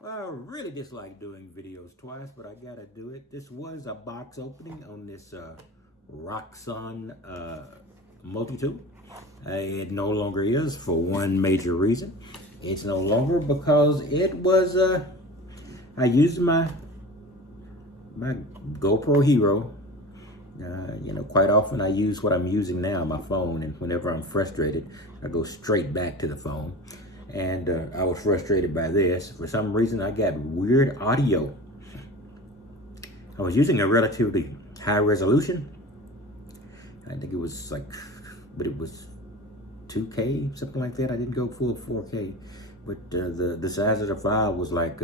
Well, I really dislike doing videos twice, but I gotta do it. This was a box opening on this Roxon multi-tool. It no longer is for one major reason. It's no longer because it was, I used my GoPro Hero. Quite often I use what I'm using now, my phone, and whenever I'm frustrated, I go straight back to the phone. And I was frustrated by this. For some reason, I got weird audio. I was using a relatively high resolution. I think it was but it was 2K, something like that. I didn't go full 4K, but the size of the file was like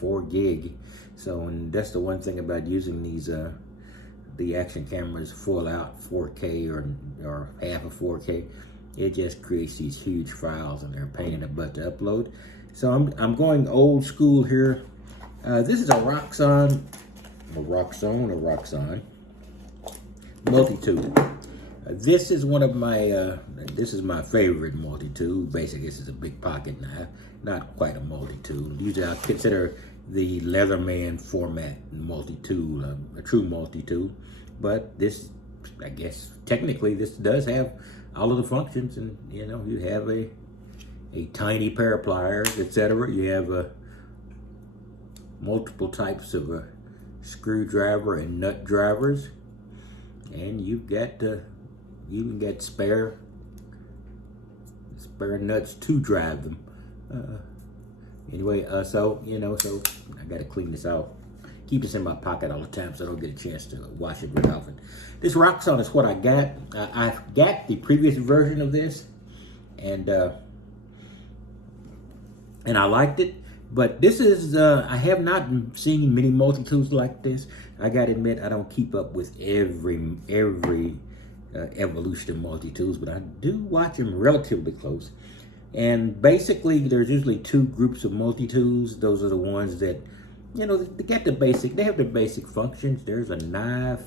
4 gig. So, and that's the one thing about using these the action cameras full out 4K or half of 4K. It just creates these huge files and they're a pain in the butt to upload. So I'm going old school here. This is a Roxon multi-tool. This is one of my, this is my favorite multi-tool. Basically, this is a big pocket knife, not quite a multi-tool. Usually I consider the Leatherman format multi-tool, a true multi-tool. But this, I guess, technically this does have all of the functions, and you have a tiny pair of pliers, etc. You have multiple types of screwdriver and nut drivers, and you've got you even got spare nuts to drive them. Anyway, so I got to clean this out. Keep this in my pocket all the time so I don't get a chance to wash it very often. This Roxon is what I got. I got the previous version of this, and I liked it. But this is, I have not seen many multi-tools like this. I gotta admit, I don't keep up with every evolution of multi-tools, but I do watch them relatively close. And basically, there's usually two groups of multi-tools. Those are the ones that, they get the basic, they have the basic functions. There's a knife,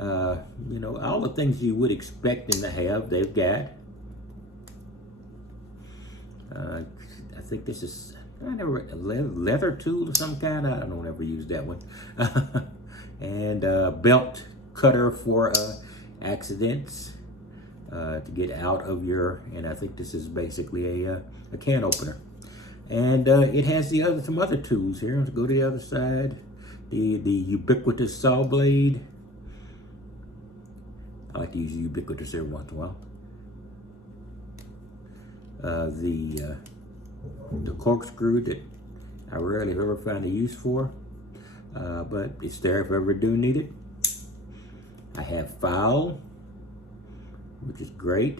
all the things you would expect them to have, they've got. I think this is a leather tool of some kind. I don't ever use that one. And belt cutter for accidents, to get out of your, and I think this is basically a can opener. And it has some other tools here. Let's go to the other side. The ubiquitous saw blade. I like to use ubiquitous every once in a while. The corkscrew that I rarely ever find a use for, but it's there if I ever do need it. I have file, which is great.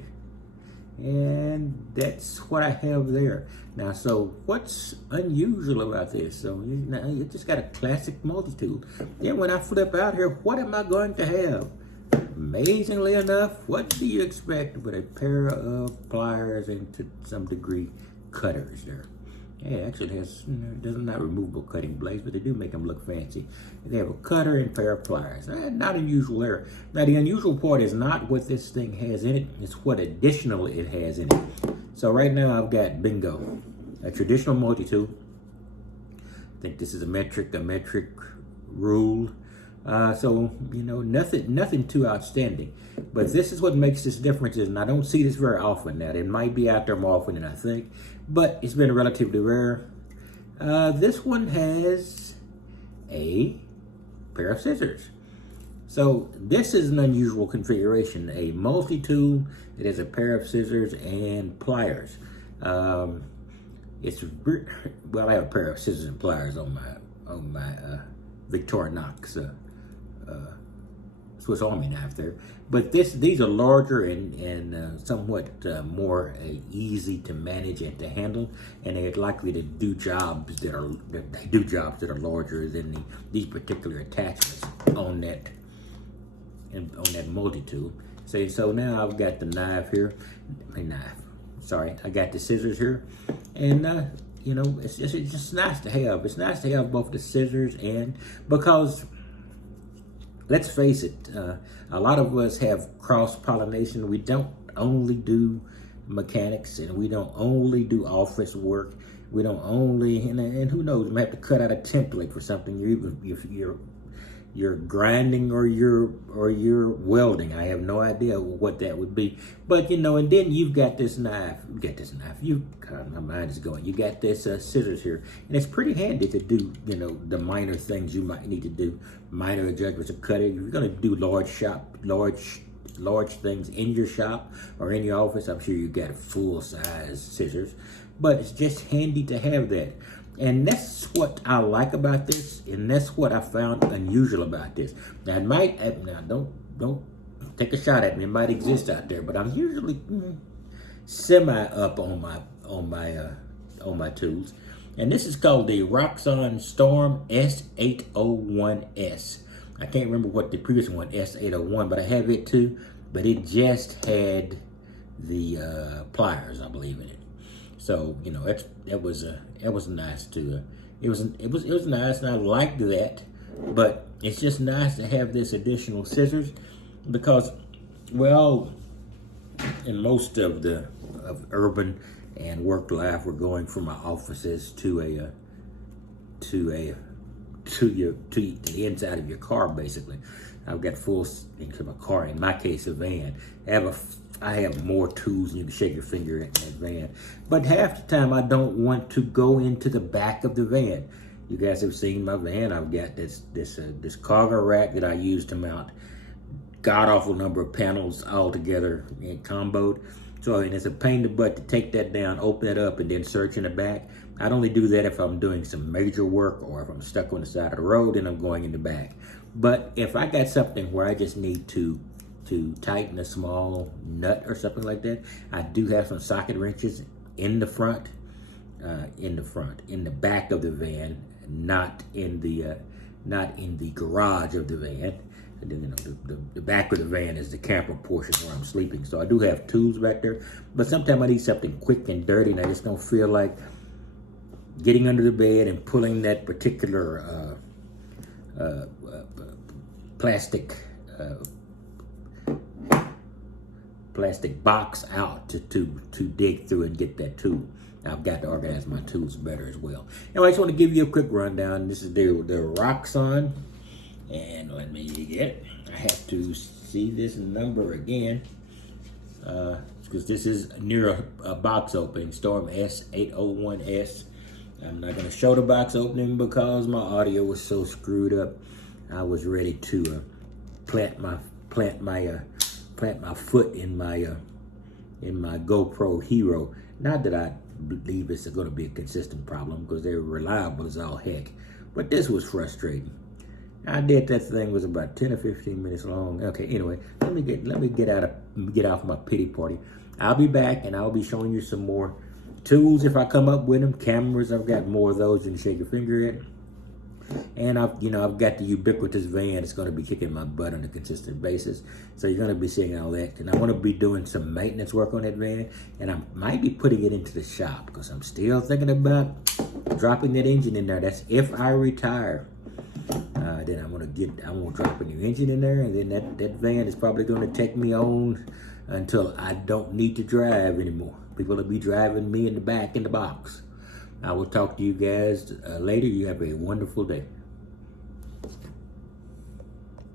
And that's what I have there. Now, so what's unusual about this? So you just got a classic multi-tool. Then when I flip out here, what am I going to have? Amazingly enough, what do you expect with a pair of pliers and to some degree cutters there? Yeah, actually it has, doesn't not removable cutting blades, but they do make them look fancy. They have a cutter and a pair of pliers. Not unusual there. Now the unusual part is not what this thing has in it, it's what additionally it has in it. So right now I've got bingo, a traditional multi-tool. I think this is a metric rule. So, nothing too outstanding. But this is what makes this difference, and I don't see this very often now. It might be out there more often than I think, but it's been relatively rare. This one has a pair of scissors. So this is an unusual configuration, a multi-tool that has a pair of scissors and pliers. Well, I have a pair of scissors and pliers on my Victorinox Swiss Army knife there, but these are larger and somewhat more easy to manage and to handle, and they're likely to do jobs that are larger than these particular attachments on that multi-tool. So now I've got the knife here, I got the scissors here, and it's just nice to have. It's nice to have both the scissors because let's face it, a lot of us have cross-pollination. We don't only do mechanics and we don't only do office work. We don't only, and who knows, we might have to cut out a template for something. You're grinding or you're welding. I have no idea what that would be. But you know, and then you've got this knife. God, my mind is going. You got this scissors here, and it's pretty handy to do, you know, the minor things you might need to do, minor adjustments of cutting. If you're going to do large things in your shop or in your office, I'm sure you got full size scissors. But it's just handy to have that. And that's what I like about this, and that's what I found unusual about this. Now, don't take a shot at me. It might exist out there, but I'm usually semi up on my tools. And this is called the Roxon Storm S801S. I can't remember what the previous one, S801, but I have it too. But it just had the pliers, I believe, in it. So, you know, it was nice to it was nice, and I liked that. But it's just nice to have this additional scissors, because, well, in most of urban and work life, we're going from our offices to the inside of your car, basically. I've got full into my car, in my case, a van. I have more tools than you can shake your finger at in that van. But half the time, I don't want to go into the back of the van. You guys have seen my van. I've got this cargo rack that I use to mount god-awful number of panels all together and comboed. So, and it's a pain in the butt to take that down, open it up, and then search in the back. I'd only do that if I'm doing some major work or if I'm stuck on the side of the road and I'm going in the back. But if I got something where I just need to tighten a small nut or something like that, I do have some socket wrenches in the front, in the back of the van, not in the garage of the van. And then, you know, the back of the van is the camper portion where I'm sleeping. So I do have tools back there, but sometimes I need something quick and dirty, and I just don't feel like getting under the bed and pulling that particular plastic box out to dig through and get that tool. I've got to organize my tools better as well. Anyway, I just want to give you a quick rundown. This is the Roxon, and let me get it. I have to see this number again, because this is near a box opening, Storm S801S. I'm not going to show the box opening because my audio was so screwed up. I was ready to plant my foot in my GoPro Hero. Not that I believe it's going to be a consistent problem, because they're reliable as all heck. But this was frustrating. I did that thing, was about 10 or 15 minutes long. Okay, anyway, let me get off my pity party. I'll be back, and I'll be showing you some more tools if I come up with them. Cameras, I've got more of those than shake your finger at. And I've got the ubiquitous van that's going to be kicking my butt on a consistent basis. So you're going to be seeing all that. And I want to be doing some maintenance work on that van, and I might be putting it into the shop, because I'm still thinking about dropping that engine in there. That's if I retire. Then I'm gonna drop a new engine in there, and then that van is probably going to take me on until I don't need to drive anymore. People will be driving me in the back in the box. I will talk to you guys later. You have a wonderful day.